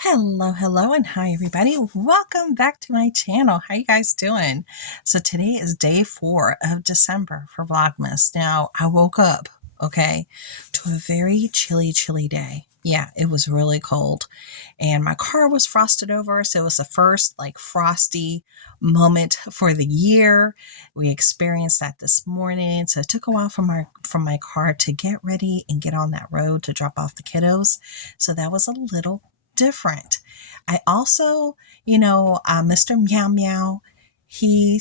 Hello, and hi everybody. Welcome back to my channel. How you guys doing? So today is day 4 of December for Vlogmas. Now, I woke up, okay, to a very chilly day. Yeah, it was really cold. And my car was frosted over, so it was the first frosty moment for the year. We experienced that this morning. So it took a while from my car to get ready and get on that road to drop off the kiddos. So that was a little different. I also, Mr. Meow Meow, he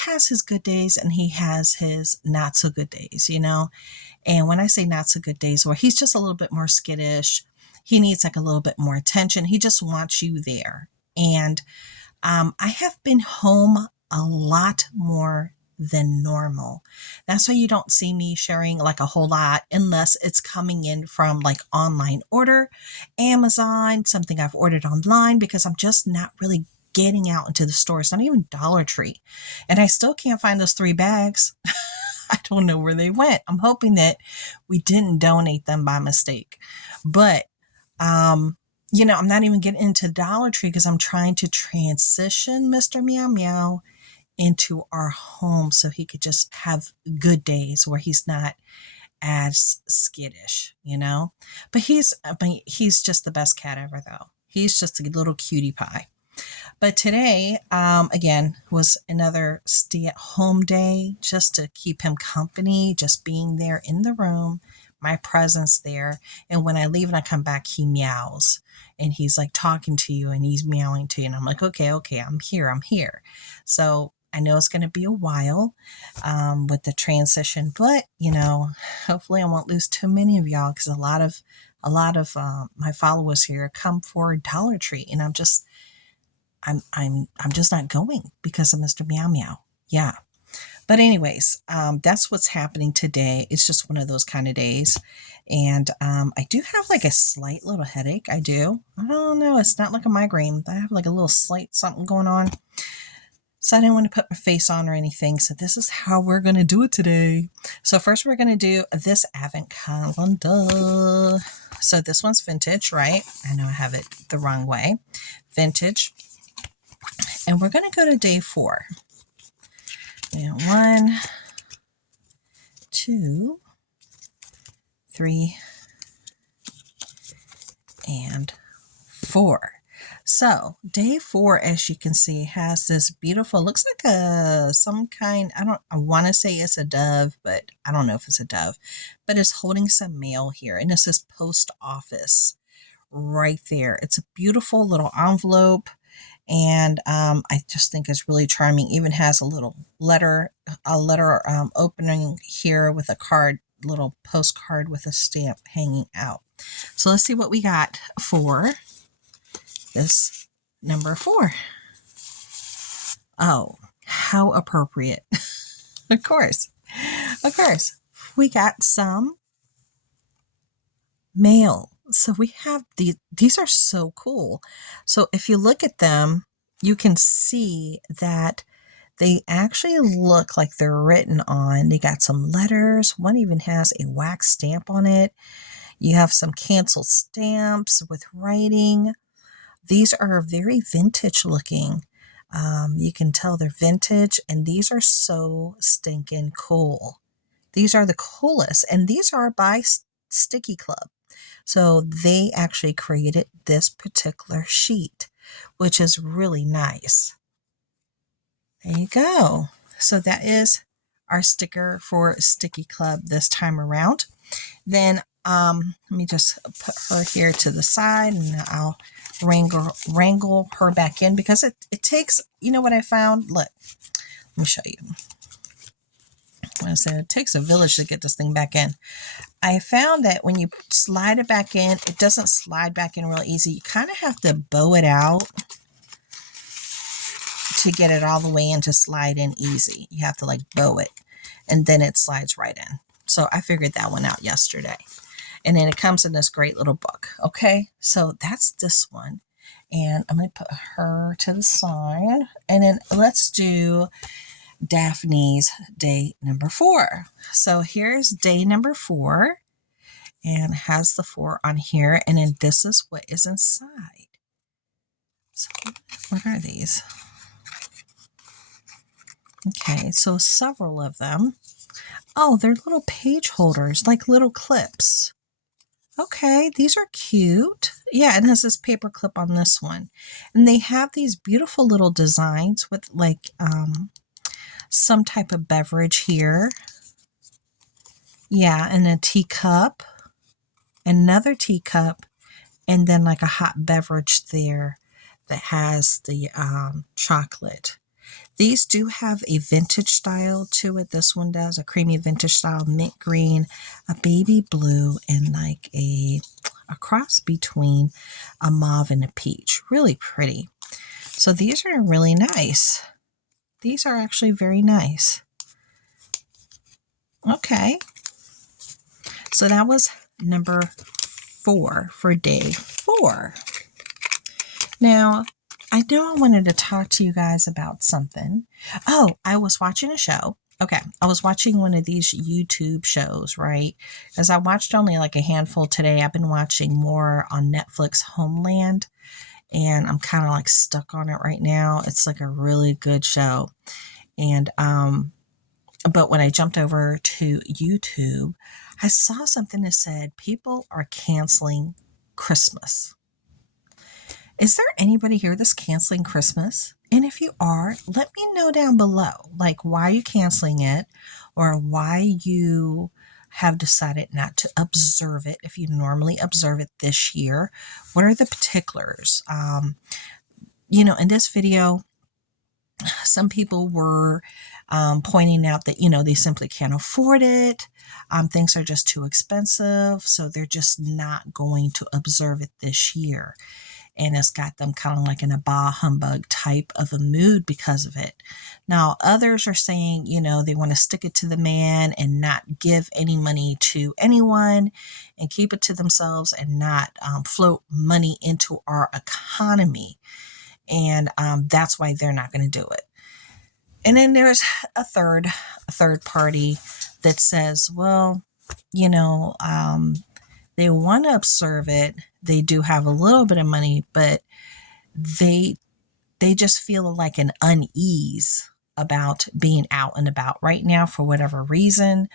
has his good days and he has his not so good days. And when I say not so good days, where he's just a little bit more skittish, he needs like a little bit more attention. He just wants you there. And I have been home a lot more than normal. That's why you don't see me sharing like a whole lot unless it's coming in from like online order, Amazon, something I've ordered online, because I'm just not really getting out into the stores, not even Dollar Tree. And I still can't find those 3 bags. I don't know where they went. I'm hoping that we didn't donate them by mistake. But I'm not even getting into Dollar Tree because I'm trying to transition Mr. Meow Meow into our home so he could just have good days where he's not as skittish. But he's just the best cat ever, though. He's just a little cutie pie. But today, again, was another stay-at-home day just to keep him company, just being there in the room, my presence there. And when I leave and I come back, he meows. And he's like talking to you and he's meowing to you. And I'm like, okay, I'm here. So I know it's going to be a while with the transition, but, hopefully I won't lose too many of y'all, because a lot of my followers here come for Dollar Tree. And I'm just not going because of Mr. Meow Meow. Yeah. But anyways, that's what's happening today. It's just one of those kind of days. And I do have like a slight little headache. I do. I don't know. It's not like a migraine. I have like a little slight something going on. So I didn't want to put my face on or anything. So this is how we're going to do it today. So first we're going to do this advent calendar. So this one's vintage, right? I know I have it the wrong way. Vintage. And we're going to go to day 4. And 1, 2, 3, and 4. So day 4, as you can see, has this beautiful, looks like some kind, I want to say it's a dove, but I don't know if it's a dove, but it's holding some mail here. And it says post office right there. It's a beautiful little envelope. And I just think it's really charming. Even has a little letter opening here with a card, little postcard with a stamp hanging out. So let's see what we got for this number 4. Oh, how appropriate. Of course. We got some mail. So we have these are so cool. So if you look at them, you can see that they actually look like they're written on. They got some letters. One even has a wax stamp on it. You have some canceled stamps with writing. These are very vintage looking. You can tell they're vintage, and these are so stinking cool. These are the coolest, and these are by Sticky Club. So they actually created this particular sheet, which is really nice. There you go. So that is our sticker for Sticky Club this time around. Then let me just put her here to the side, and I'll wrangle her back in, because it takes, what I found? Look, let me show you. I said it takes a village to get this thing back in. I found that when you slide it back in, it doesn't slide back in real easy. You kind of have to bow it out to get it all the way in to slide in easy. You have to like bow it, and then it slides right in. So I figured that one out yesterday. And then it comes in this great little book. Okay, so that's this one. And I'm going to put her to the side. And then let's do Daphne's day number 4. So here's day number 4. and has the 4 on here. And then this is what is inside. So what are these? Okay, so several of them. Oh, they're little page holders, like little clips. Okay, these are cute. Yeah, it has this paper clip on this one. And they have these beautiful little designs with like some type of beverage here. Yeah, and a teacup, another teacup, and then like a hot beverage there that has the chocolate. These do have a vintage style to it. This one does, a creamy vintage style, mint green, a baby blue, and like a cross between a mauve and a peach. Really pretty. So these are really nice. These are actually very nice. Okay. So that was number 4 for day 4. Now, I know I wanted to talk to you guys about something. Oh, I was watching a show. Okay, I was watching one of these YouTube shows, right? Because I watched only like a handful today. I've been watching more on Netflix Homeland, and I'm kind of like stuck on it right now. It's like a really good show. And but when I jumped over to YouTube, I saw something that said people are canceling Christmas. Is there anybody here that's canceling Christmas? And if you are, let me know down below, like why you canceling it or why you have decided not to observe it if you normally observe it this year. What are the particulars? In this video, some people were pointing out that, they simply can't afford it. Things are just too expensive, so they're just not going to observe it this year. And it's got them kind of like in a bah humbug type of a mood because of it. Now, others are saying, they want to stick it to the man and not give any money to anyone and keep it to themselves and not float money into our economy. And that's why they're not going to do it. And then there's a third party that says, well, they want to observe it. They do have a little bit of money, but they just feel like an unease about being out and about right now for whatever reason.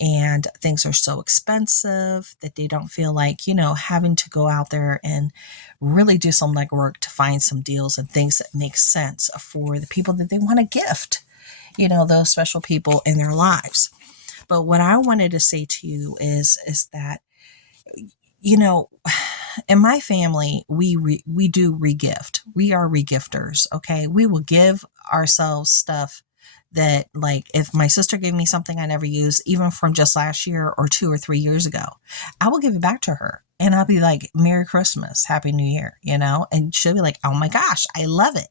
And things are so expensive that they don't feel like, having to go out there and really do some legwork to find some deals and things that make sense for the people that they want to gift, those special people in their lives. But what I wanted to say to you is that, in my family, we do regift. We are regifters. Okay. We will give ourselves stuff that, like, if my sister gave me something I never used, even from just last year or 2 or 3 years ago, I will give it back to her and I'll be like, Merry Christmas, Happy New Year, and she'll be like, oh my gosh, I love it.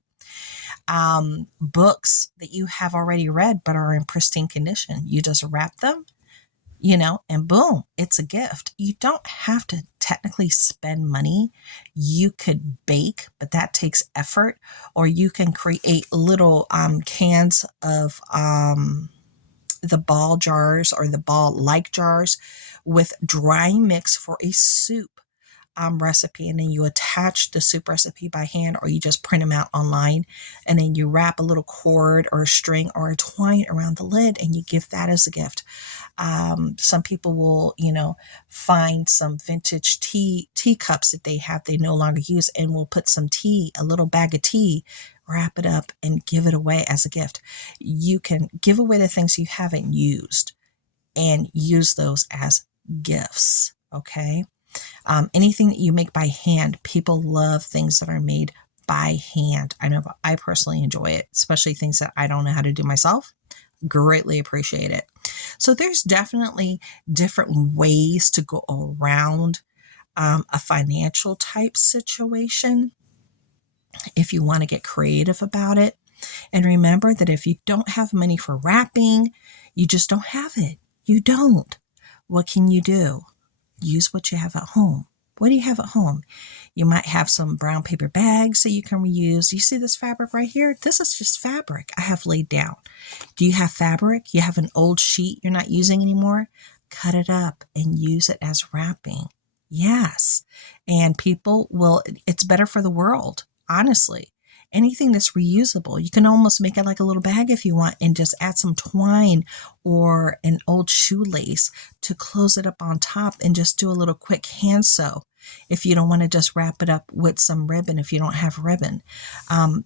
Books that you have already read, but are in pristine condition. You just wrap them, and boom, it's a gift. You don't have to technically spend money. You could bake, but that takes effort. Or you can create little cans of the ball jars or the ball-like jars with dry mix for a soup recipe, and then you attach the soup recipe by hand, or you just print them out online, and then you wrap a little cord or a string or a twine around the lid, and you give that as a gift. Some people will, find some vintage teacups that they no longer use, and will put some tea, a little bag of tea, wrap it up and give it away as a gift. You can give away the things you haven't used and use those as gifts. Okay. Anything that you make by hand, people love things that are made by hand. I know I personally enjoy it, especially things that I don't know how to do myself. Greatly appreciate it. So there's definitely different ways to go around a financial type situation if you want to get creative about it. And remember that if you don't have money for wrapping, you just don't have it. You don't. What can you do? Use what you have at home. What do you have at home? You might have some brown paper bags that you can reuse. You see this fabric right here? This is just fabric I have laid down. Do you have fabric? You have an old sheet you're not using anymore? cut it up and use it as wrapping. Yes. And people will, it's better for the world, honestly. Anything that's reusable, you can almost make it like a little bag if you want and just add some twine or an old shoelace to close it up on top and just do a little quick hand sew. If you don't want to just wrap it up with some ribbon, if you don't have ribbon,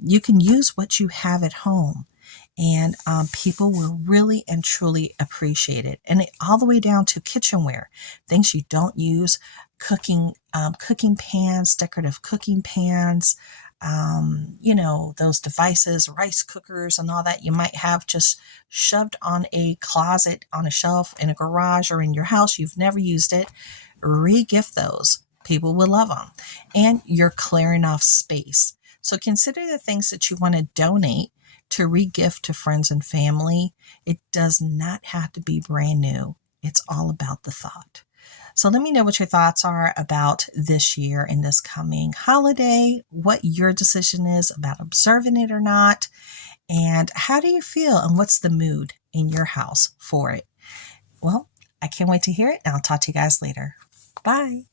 you can use what you have at home, and people will really and truly appreciate it. And all the way down to kitchenware, things you don't use, cooking pans, decorative cooking pans, those devices, rice cookers and all that you might have just shoved on a closet, on a shelf, in a garage, or in your house. You've never used it. Re-gift those. People will love them. And you're clearing off space. So consider the things that you want to donate to re-gift to friends and family. It does not have to be brand new. It's all about the thought. So let me know what your thoughts are about this year and this coming holiday, what your decision is about observing it or not, and how do you feel and what's the mood in your house for it. Well, I can't wait to hear it, and I'll talk to you guys later. Bye.